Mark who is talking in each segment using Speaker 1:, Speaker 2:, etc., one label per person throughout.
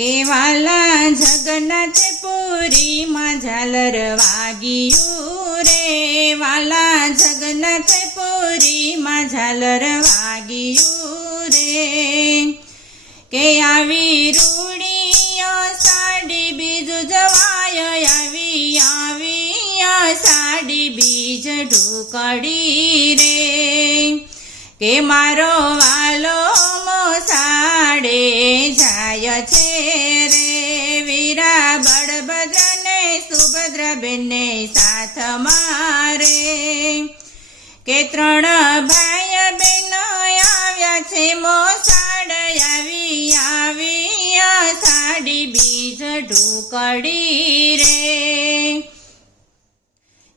Speaker 1: કેવાલા જગન્નાથ પુરીમાં ઝાલર વાગ્યું રે વાલા જગન્નાથ પુરીમાં ઝાલર વાગ્યું રે કે આવી રૂડીઓ સાડી બીજું જવાય આવી આવી સાડી બીજ ઢુકડી રે કે મારો વાલો સુભદ્રા બેને સાથ મારે. કે ત્રણ ભાઈ બેન આવ્યા છે મોસાડ આવી આવી સાડી બીજ ઢોકડી રે.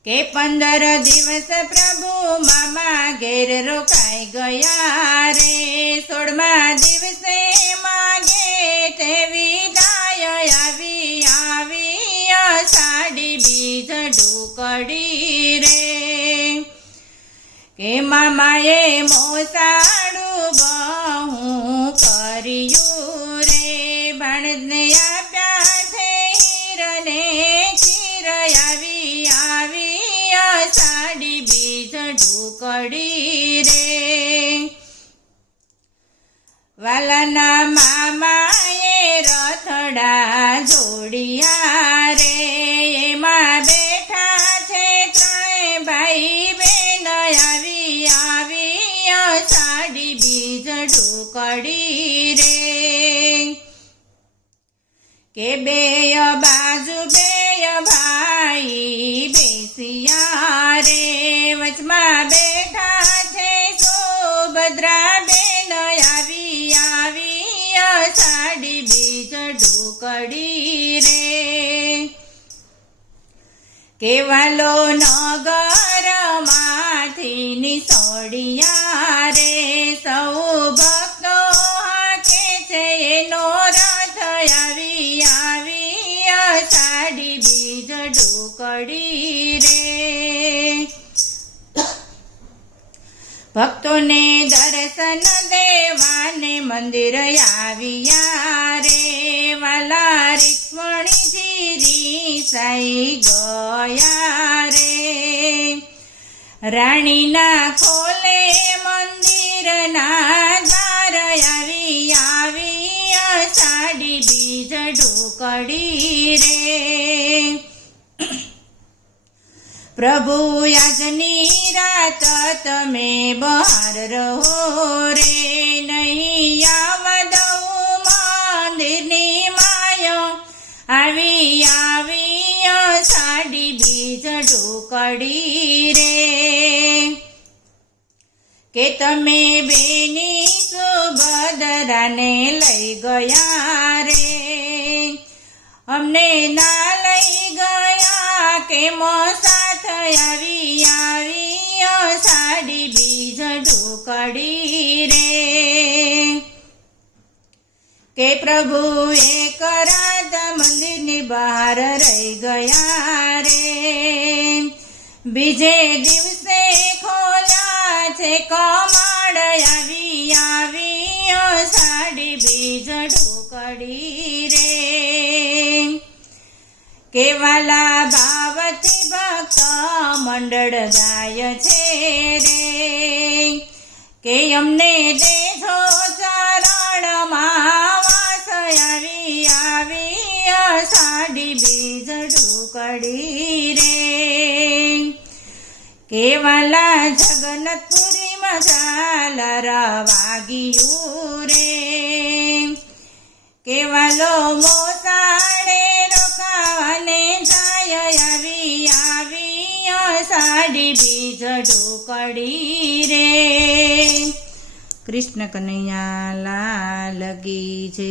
Speaker 1: કે પંદર દિવસ પ્રભુ મામા ઘેર રોકાઈ ગયા રે. સોળમા દિવસે કે મામાએ મોસાડું બહુ કર્યું રે. ભણને આપ્યા છે ચીર આવી આવી સાડી બીજ ઢુકડી રે. વાલાના મામાએ રથડા જોડિયા ઢુકડી રે. કે બે બાજુ બે ભાઈ બેસિયા રે. વચમાં બેઠા છે સુભદ્રા બેન આવી આવી સાડી બીજ ઢોકડી રે. કેવાલો નગર ભક્તોને દર્શન દેવાને મંદિર આવ્યા રે. વાલા રીક્ષ્મણીજી સાઈ ગયા રે. રાણીના ખોલે પ્રભુ, આજની રાત તમે બહાર રહો રે નહીં આવવા દઉં મંદિરની માયો આવી આવી સાડી બીજ ઢોકડી રે. કે તમે બેની સુભદ્રાને લઈ ગયા રે, અમને ના લઈ ગયા કે મોસાથ આવી સાડી બીજ ઢુકડી રે કે પ્રભુ એક રાત મંદિરની બહાર રહી ગયા રે. બીજે દિવસે ખોલ્યા છે કમાડ, આવી આવી, સાડી બીજ ઢુકડી કેવાલા ભાવથી ભક્ત મંડળ ગાય છે રે. કે અમને દેશો ચરણમાં વાસ આવી સાડી બીજ ઢુકડી રે. કેવાલા જગન્નતપુરીમાં મજાલ વાગ્યું રે. કેવાલો મોસાડે સાડી બીજ ઢોકડી રે. કૃષ્ણ કનૈયા લાલ કી છે